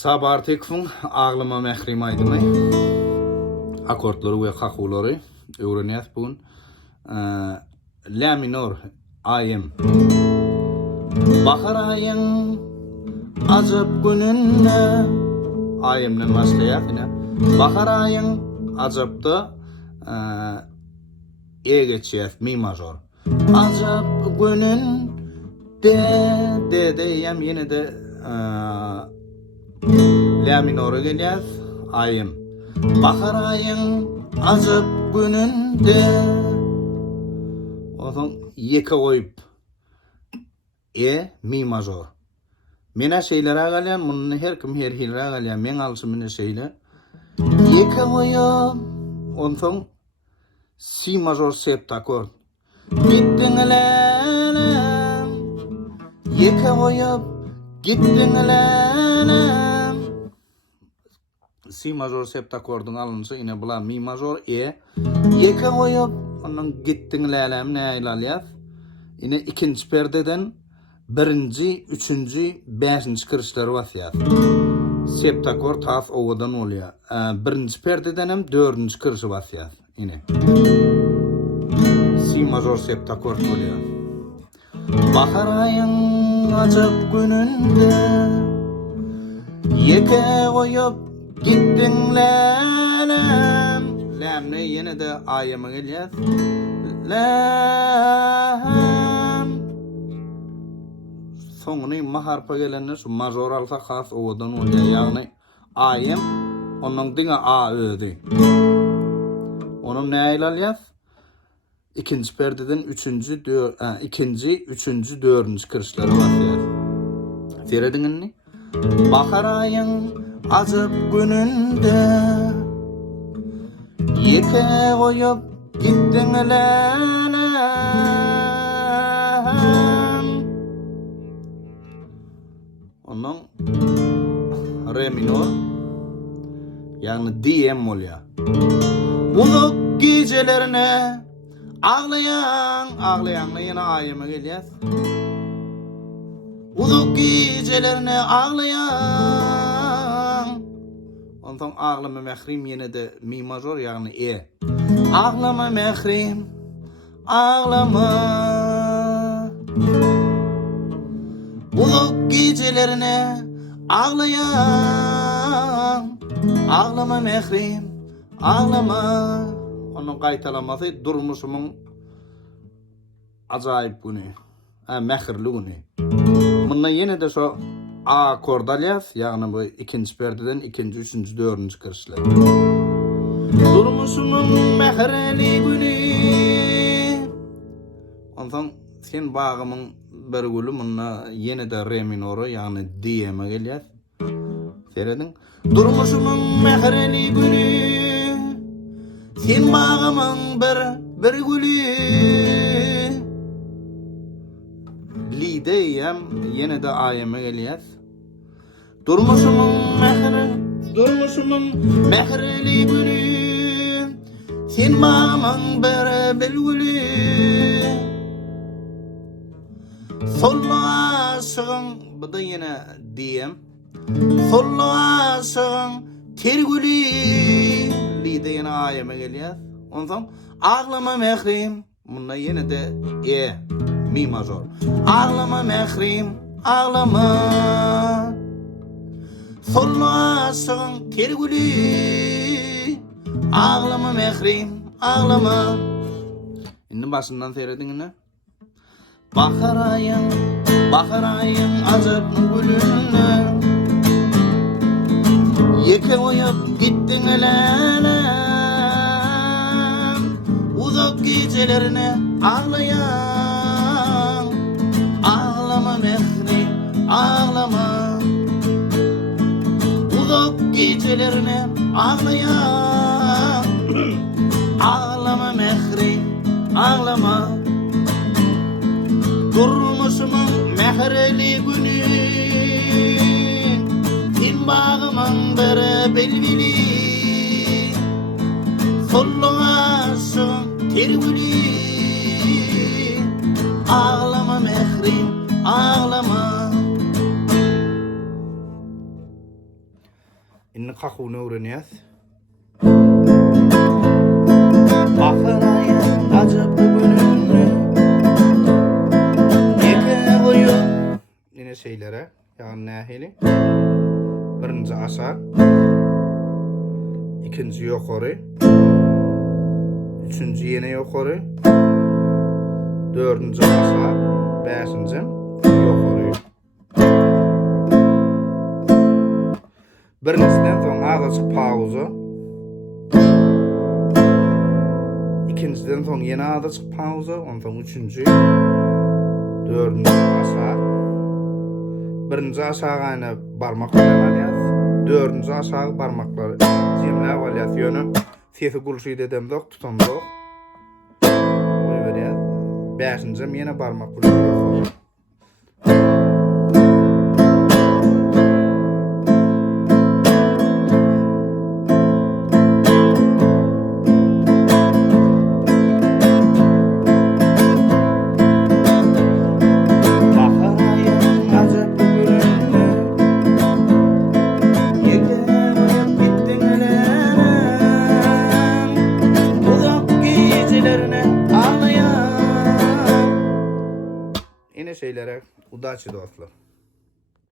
Sabartekfun ağlıma mehrim aydımay. Akortları ve kakuları öğreniyat bugün. La minor ayem. Bahar ayın azap gününde ayemden başlayak yine. Bahar ayın azapta geçiyat mi major. Azap gününde deyem yine de La minora geliyat ayem. Bahar ayın azap gününde oğlum yeka koyup mi major. Mena şeylere gelen bunun her kim her hilre gelen men alsın mene şeyler. Yeka koyup ondan si major septakord. Gittin elem yeka koyup gittin elem. Si major septakordun alınsa yine bula mi major yeka koyup onun gittin elem ne aylalyat. Yine ikinci perdeden birinci, üçüncü, beşinci kırışları vasiyat. Septakord tas ovadan oluyor. Birinci perdeden hem dördüncü kırışı vasiyat. Yine. Si major septakord oluyor. Bahar ayın acap gününde yeke koyup gittin lelem. Lem ne yine de ayema geliyor. Lem. Sonunu maharpa gelenler şu major alsa khas ovadan oluyor. Yani ayem onun dine a ödü. Onun ne aylalyat? İkinci perdeden ikinci, üçüncü, dördüncü kırışları var. Seredin ne? Bahar ayın azap gününde yeke koyup gittin elem. Onun re minor yani DM oluyor. Uzak gecelerine ağlayanla yine ayeme geliyor. Uzak gecelerine ağlayan. Ondan ağlama mehrim yine de mi major yani Ağlama mehrim, ağlama. Uzak gecelerine ağlayan. Ağlama mehrim, ağlama. Onun kaytalaması durmuşumun acayip günü. Mehirli günü. Bundan yine de şu akordalyas yani bu ikinci perdeden ikinci, üçüncü, dördüncü kırışlar. Durmuşumun mehirli günü. Ondan sen bağımın bir gülü bununla yine de re minoru yani diyeme geliyor. Seyredin. Durmuşumun mehirli günü. Sen bağımın bir gülü. Lideyem yine de ayeme geliyor. Durmuşumun mehirli günü. Sen bağımın bir gülü. Sollu aşığın bu da yine diyem. Sollu aşığın tergülü. Lide yine ayeme geliyor. Ondan ağlama mehrim. Bunda yine de mi major. Ağlama mehrim, ağlama. Sollu aşığın tergülü. Ağlama mehrim, ağlama. Şimdi başından seyredin yine. Bahar ayın azap gülünde yeke koyup gittin elem. Uzak gecelerine ağlayan. Ağlama mehrim, ağlama. Uzak gecelerine ağlayan. Ağlama mehrim, ağlama. Durmuşumun mehirli günü. Sen bağımın bir belgili. Sollu aşığın tergülü. Ağlama mehrim, ağlama. Birini kakuunu öğreniyaz. Ahıraya acıp bugününü yeke koyup yine şeylere yani nahili. Birinci aşağı, ikinci yukarı, üçüncü yine yukarı, dördüncü aşağı, beşinci yukarı. Birinciden sonra azıcık pauzu, ikinciden sonra yine azıcık pauzu, ondan sonra üçüncü, dördüncü aşağı. Birinci aşağı yine barmaklar alıyaz, dördüncü aşağı barmakları zemle alıyaz yönü. Sesi gulşuyu dedemdok, tutamdok. Koy veriyaz. Beşinci yine barmaklar alıyaz. Yine şeylere udaçı dostlar.